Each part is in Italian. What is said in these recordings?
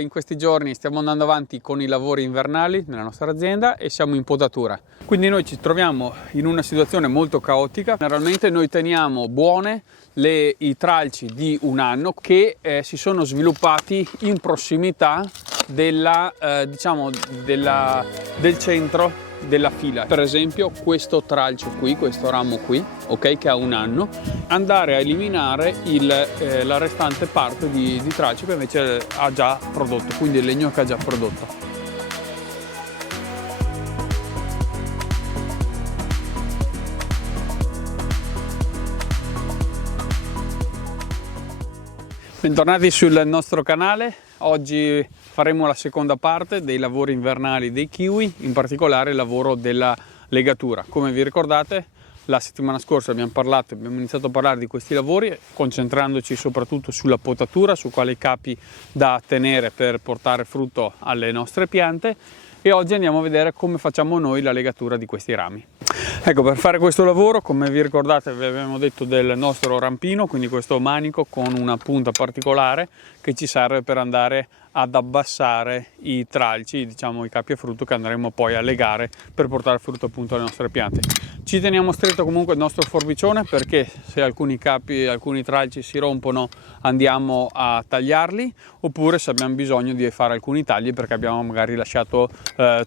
In questi giorni stiamo andando avanti con i lavori invernali nella nostra azienda e siamo in potatura. Quindi noi ci troviamo in una situazione molto caotica. Generalmente noi teniamo buone i tralci di un anno che si sono sviluppati in prossimità del centro della fila. Per esempio questo tralcio qui, questo ramo qui, ok, che ha un anno, andare a eliminare la restante parte di tralcio che invece ha già prodotto, quindi il legno che ha già prodotto. Bentornati sul nostro canale. Oggi faremo la seconda parte dei lavori invernali dei kiwi, in particolare il lavoro della legatura. Come vi ricordate, la settimana scorsa abbiamo iniziato a parlare di questi lavori, concentrandoci soprattutto sulla potatura, su quali capi da tenere per portare frutto alle nostre piante, e oggi andiamo a vedere come facciamo noi la legatura di questi rami. Ecco, per fare questo lavoro, come vi ricordate, vi abbiamo detto del nostro rampino, quindi questo manico con una punta particolare che ci serve per andare ad abbassare i tralci, diciamo i capi a frutto che andremo poi a legare per portare frutto appunto alle nostre piante. Ci teniamo stretto comunque il nostro forbicione, perché se alcuni tralci si rompono andiamo a tagliarli, oppure se abbiamo bisogno di fare alcuni tagli perché abbiamo magari lasciato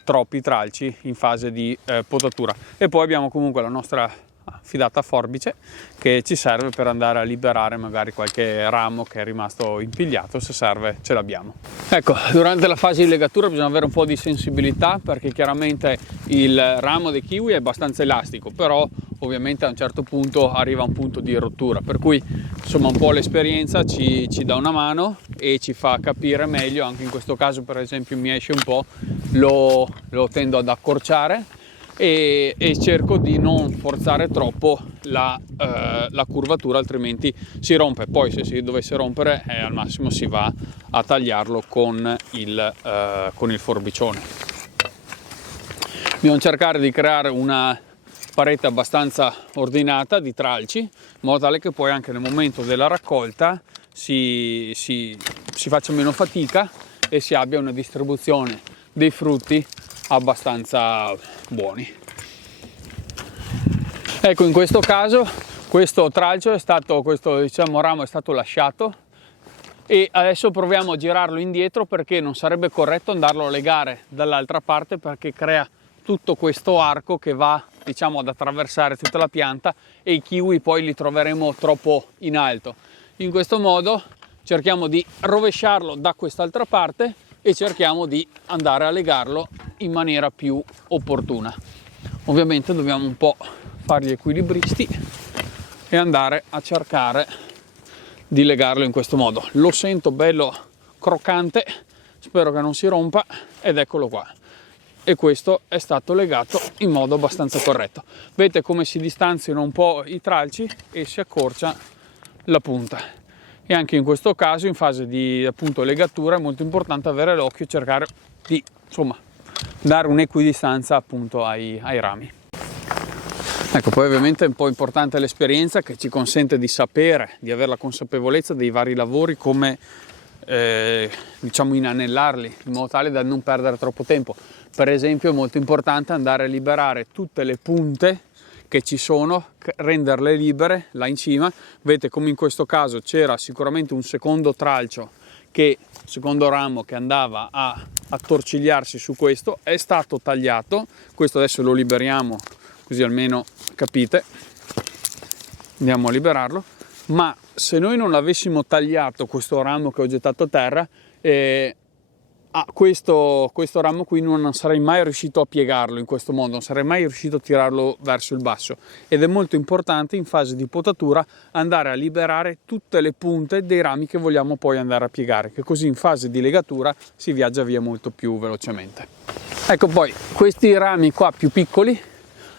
troppi tralci in fase di potatura. E poi abbiamo comunque la nostra fidata forbice che ci serve per andare a liberare magari qualche ramo che è rimasto impigliato, se serve ce l'abbiamo. Ecco, durante la fase di legatura bisogna avere un po' di sensibilità, perché chiaramente il ramo dei kiwi è abbastanza elastico, però ovviamente a un certo punto arriva a un punto di rottura, per cui insomma un po' l'esperienza ci dà una mano e ci fa capire meglio. Anche in questo caso per esempio mi esce un po', lo tendo ad accorciare e cerco di non forzare troppo la curvatura, altrimenti si rompe. Poi se si dovesse rompere al massimo si va a tagliarlo con il forbicione. Dobbiamo cercare di creare una parete abbastanza ordinata di tralci, in modo tale che poi anche nel momento della raccolta si faccia meno fatica e si abbia una distribuzione dei frutti abbastanza buoni. Ecco, in questo caso questo tralcio ramo è stato lasciato, e adesso proviamo a girarlo indietro, perché non sarebbe corretto andarlo a legare dall'altra parte, perché crea tutto questo arco che va, diciamo, ad attraversare tutta la pianta, e i kiwi poi li troveremo troppo in alto. In questo modo cerchiamo di rovesciarlo da quest'altra parte e cerchiamo di andare a legarlo in maniera più opportuna. Ovviamente dobbiamo un po' fare gli equilibristi e andare a cercare di legarlo in questo modo. Lo sento bello croccante, spero che non si rompa, ed eccolo qua. E questo è stato legato in modo abbastanza corretto. Vedete come si distanziano un po' i tralci e si accorcia la punta. E anche in questo caso, in fase di appunto legatura, è molto importante avere l'occhio e cercare di, insomma, dare un'equidistanza appunto ai rami. Ecco, poi ovviamente è un po' importante l'esperienza, che ci consente di sapere, di avere la consapevolezza dei vari lavori, come diciamo inanellarli, in modo tale da non perdere troppo tempo. Per esempio è molto importante andare a liberare tutte le punte che ci sono, renderle libere là in cima. Vedete come in questo caso c'era sicuramente un secondo tralcio, secondo ramo che andava a attorcigliarsi su questo, è stato tagliato. Questo adesso lo liberiamo, così almeno capite. Andiamo a liberarlo. Ma se noi non l'avessimo tagliato questo ramo che ho gettato a terra, questo ramo qui non sarei mai riuscito a piegarlo in questo modo, non sarei mai riuscito a tirarlo verso il basso. Ed è molto importante in fase di potatura andare a liberare tutte le punte dei rami che vogliamo poi andare a piegare, che così in fase di legatura si viaggia via molto più velocemente. Ecco, poi questi rami qua più piccoli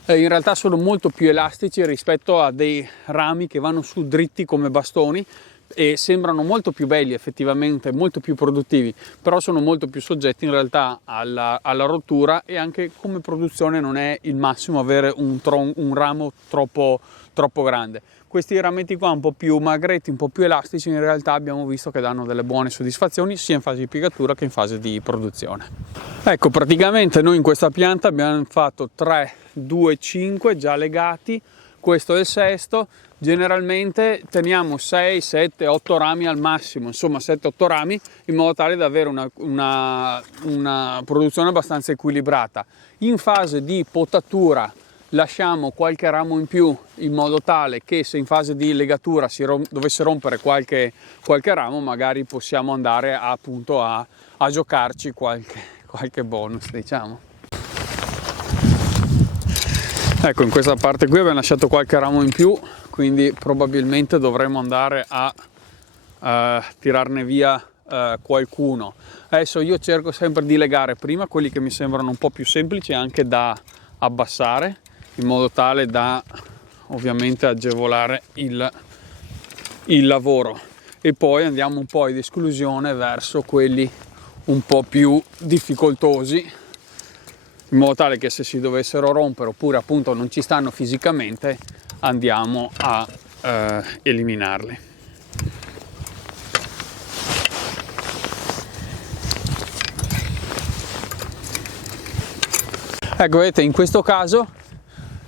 in realtà sono molto più elastici rispetto a dei rami che vanno su dritti come bastoni, e sembrano molto più belli effettivamente, molto più produttivi, però sono molto più soggetti in realtà alla rottura, e anche come produzione non è il massimo avere un ramo troppo grande. Questi rametti qua un po' più magretti, un po' più elastici, in realtà abbiamo visto che danno delle buone soddisfazioni sia in fase di piegatura che in fase di produzione. Ecco, praticamente noi in questa pianta abbiamo fatto 3, 2, 5 già legati, questo è il sesto. Generalmente teniamo 6, 7, 8 rami al massimo, insomma 7-8 rami, in modo tale da avere una produzione abbastanza equilibrata. In fase di potatura lasciamo qualche ramo in più, in modo tale che se in fase di legatura dovesse rompere qualche ramo, magari possiamo andare appunto a giocarci qualche bonus, diciamo. Ecco, in questa parte qui abbiamo lasciato qualche ramo in più, quindi probabilmente dovremo andare a tirarne via qualcuno. Adesso io cerco sempre di legare prima quelli che mi sembrano un po' più semplici, anche da abbassare, in modo tale da ovviamente agevolare il lavoro, e poi andiamo un po' ad esclusione verso quelli un po' più difficoltosi, in modo tale che se si dovessero rompere oppure appunto non ci stanno fisicamente, andiamo a eliminarli. Ecco, vedete, in questo caso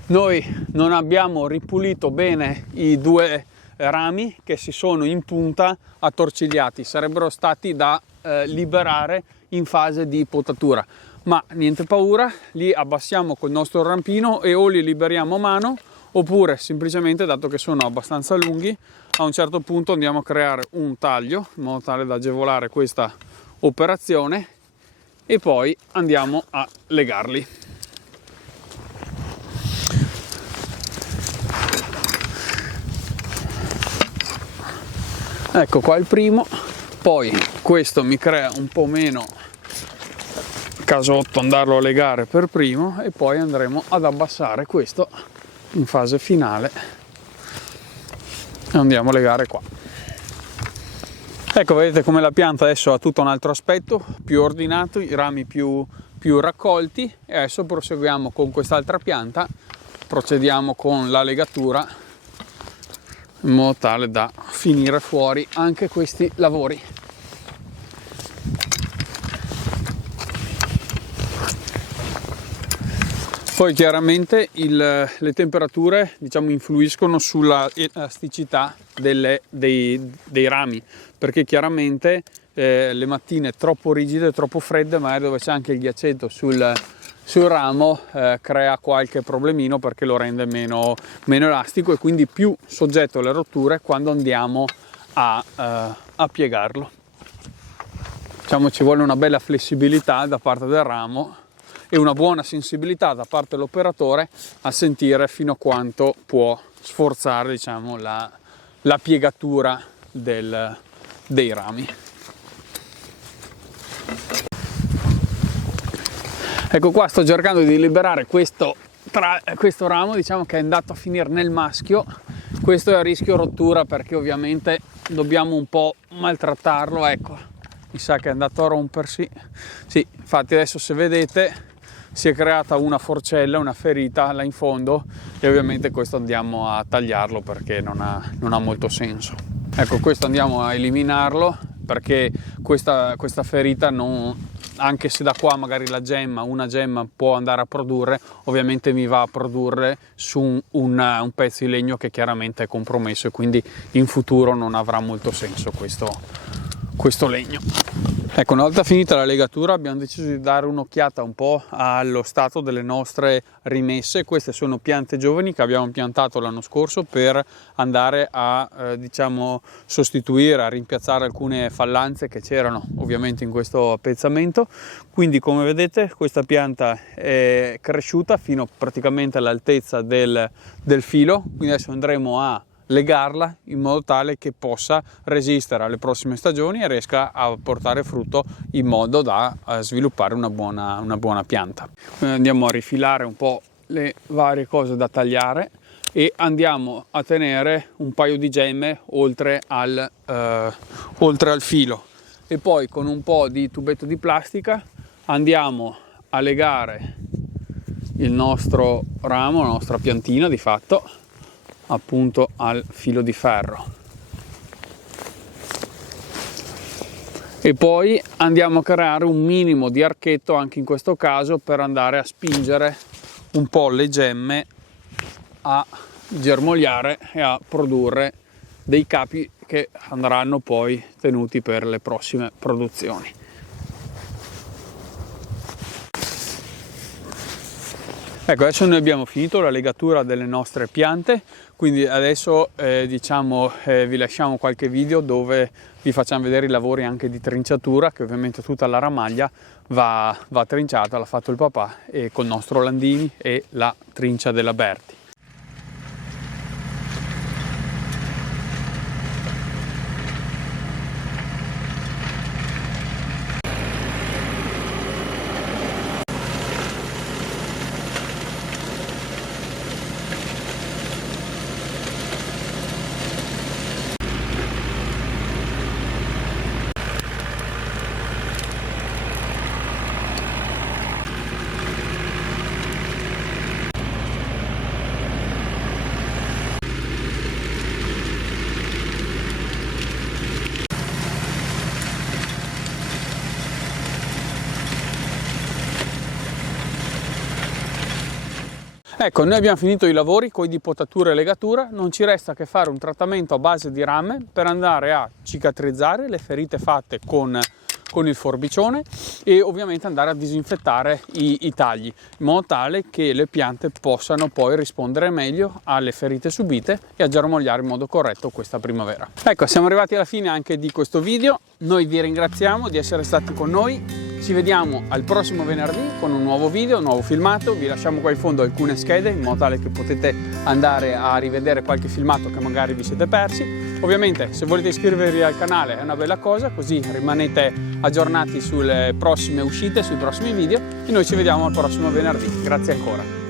noi non abbiamo ripulito bene i 2 rami che si sono in punta attorcigliati, sarebbero stati da liberare in fase di potatura, ma niente paura, li abbassiamo col nostro rampino e o li liberiamo a mano, oppure semplicemente, dato che sono abbastanza lunghi, a un certo punto andiamo a creare un taglio in modo tale da agevolare questa operazione, e poi andiamo a legarli. Ecco qua il primo, poi questo mi crea un po' meno casotto andarlo a legare per primo, e poi andremo ad abbassare questo in fase finale e andiamo a legare qua. Ecco, vedete come la pianta adesso ha tutto un altro aspetto, più ordinato, i rami più raccolti, e adesso proseguiamo con quest'altra pianta, procediamo con la legatura in modo tale da finire fuori anche questi lavori. Poi chiaramente le temperature, diciamo, influiscono sulla elasticità dei rami, perché chiaramente le mattine troppo rigide, troppo fredde, magari dove c'è anche il ghiaccetto sul ramo, crea qualche problemino perché lo rende meno elastico, e quindi più soggetto alle rotture quando andiamo a piegarlo. Diciamo, ci vuole una bella flessibilità da parte del ramo e una buona sensibilità da parte dell'operatore a sentire fino a quanto può sforzare, diciamo, la piegatura dei rami. Ecco qua, sto cercando di liberare questo ramo, diciamo, che è andato a finire nel maschio. Questo è a rischio rottura perché ovviamente dobbiamo un po' maltrattarlo. Ecco, mi sa che è andato a rompersi. Sì, infatti adesso se vedete si è creata una forcella, una ferita là in fondo, e ovviamente questo andiamo a tagliarlo perché non ha molto senso. Ecco, questo andiamo a eliminarlo perché questa ferita non... Anche se da qua magari una gemma può andare a produrre, ovviamente mi va a produrre su un pezzo di legno che chiaramente è compromesso, e quindi in futuro non avrà molto senso questo legno. Ecco, una volta finita la legatura abbiamo deciso di dare un'occhiata un po' allo stato delle nostre rimesse. Queste sono piante giovani che abbiamo piantato l'anno scorso per andare a diciamo sostituire, a rimpiazzare alcune fallanze che c'erano ovviamente in questo appezzamento. Quindi, come vedete, questa pianta è cresciuta fino praticamente all'altezza del filo, quindi adesso andremo a legarla in modo tale che possa resistere alle prossime stagioni e riesca a portare frutto in modo da sviluppare una buona pianta. Quindi andiamo a rifilare un po' le varie cose da tagliare e andiamo a tenere un paio di gemme oltre al filo, e poi con un po' di tubetto di plastica andiamo a legare il nostro ramo, la nostra piantina di fatto, appunto al filo di ferro, e poi andiamo a creare un minimo di archetto anche in questo caso per andare a spingere un po' le gemme a germogliare e a produrre dei capi che andranno poi tenuti per le prossime produzioni. Ecco, adesso noi abbiamo finito la legatura delle nostre piante, quindi adesso vi lasciamo qualche video dove vi facciamo vedere i lavori anche di trinciatura, che ovviamente tutta la ramaglia va trinciata, l'ha fatto il papà, e col nostro Landini e la trincia della Berti. Ecco, noi abbiamo finito i lavori con di potatura e legatura, non ci resta che fare un trattamento a base di rame per andare a cicatrizzare le ferite fatte con il forbicione e ovviamente andare a disinfettare i tagli, in modo tale che le piante possano poi rispondere meglio alle ferite subite e a germogliare in modo corretto questa primavera. Ecco, siamo arrivati alla fine anche di questo video, noi vi ringraziamo di essere stati con noi. Ci vediamo al prossimo venerdì con un nuovo video, un nuovo filmato. Vi lasciamo qua in fondo alcune schede in modo tale che potete andare a rivedere qualche filmato che magari vi siete persi. Ovviamente se volete iscrivervi al canale è una bella cosa, così rimanete aggiornati sulle prossime uscite, sui prossimi video, e noi ci vediamo al prossimo venerdì. Grazie ancora.